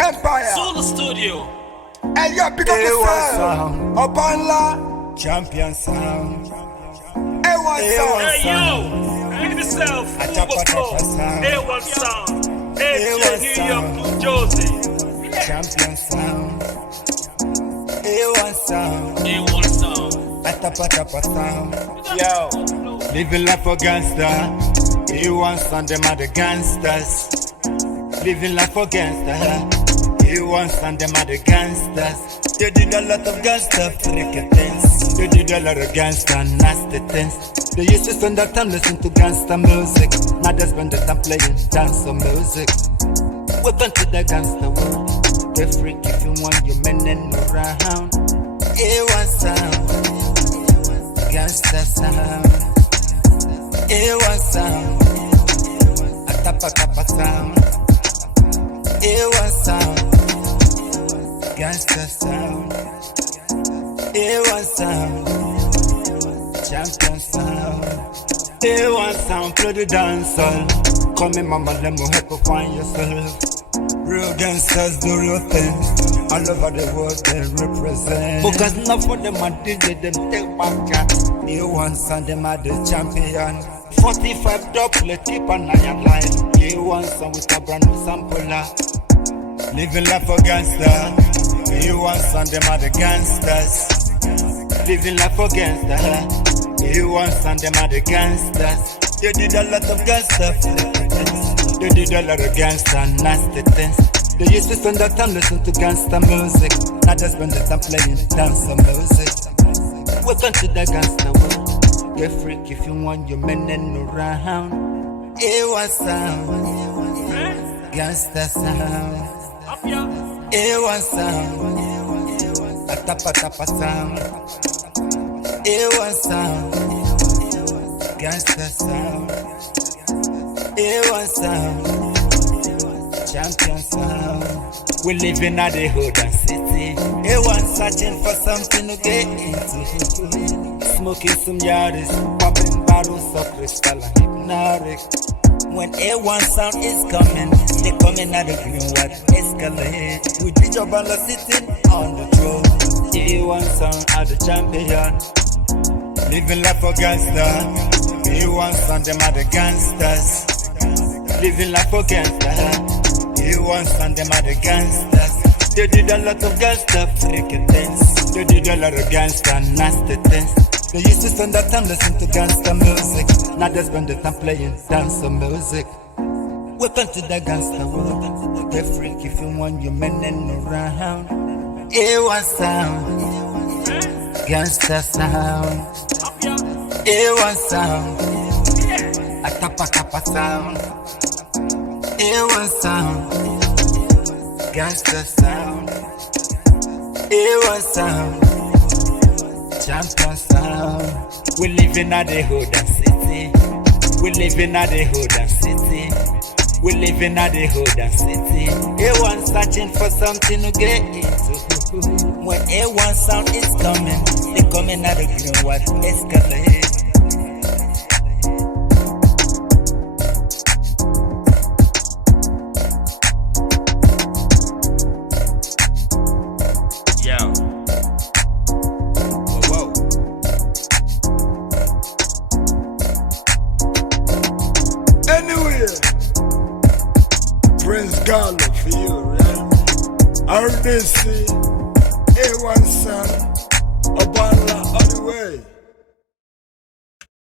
Empire. Solo Studio. Hey, yo, pick up the sound. Obanla. Champion sound. A1 sound. Hey yo, pick yourself. Ugoflo. A1 sound. AJ New York, New Jersey. Champion sound. A1 sound. A1 sound. Atapa sound. Yo. Living life for gangster. A1 sound, them are the gangsters. Living life for gangster. A1 sound, them are the gangsters. They did a lot of gangster freaky things. They did a lot of gangster nasty things. They used to spend their time listening to gangster music. Now they spend their time playing dancehall music. Welcome to the gangster world. The freak if you want your men and around. A1 sound, gangster sound. A1 sound, atapa sound. A1 sound, gangster sound. A1 sound, champion sound. A1 sound, play the dancehall. Come in, mama, let me help you find yourself. Real gangsters do real things. All over the world they represent. Because enough for them are DJ, them take back. A1 sound, them are the champion. 45 double, keep an eye on life. A1 sound with a brand new sampler. Living life for gangster. A1 sound, them are the gangsters. Living life for gangster. A1 sound, them are the gangsters. They did a lot of gangster things. They did a lot of gangster nasty things. They used to spend their time listening to gangster music. Now they spend their time playing dancehall music. Welcome to the gangster world. Get freak if you want your men and around. A1 sound, gangster sound. A1 sound, atapa sound. A1 sound, gangster sound. A1 sound, champion sound. We living at the hood and city. A1 searching for something to get into. Smoking some yardies, popping bottles of crystal and hypnotic. When A1 sound is coming, they coming at the green white escalade. With DJ Bala sitting on the throne. A1 sound are the champion. Living life for gangster. A1 sound, them are the gangsters. Living life for gangster. A1 sound, them are the gangsters. They did a lot of gangster freaky things. They did a lot of gangster nasty things. They used to spend their time listening to gangster music. Now they spend their time playing dancehall music. Welcome to the gangster world. Get freak if you want your men and around. A1 sound, gangster sound. A1 sound, atapa sound. A1 sound, gangster sound. A1 sound, champion sound. We living at the hood and city. We living at the hood and city. We living at the hood and city. A1 searching for something to get into. When A1 sound is coming, they coming at the green white escalade. GHALLO for you, right? RDC, A1 sound.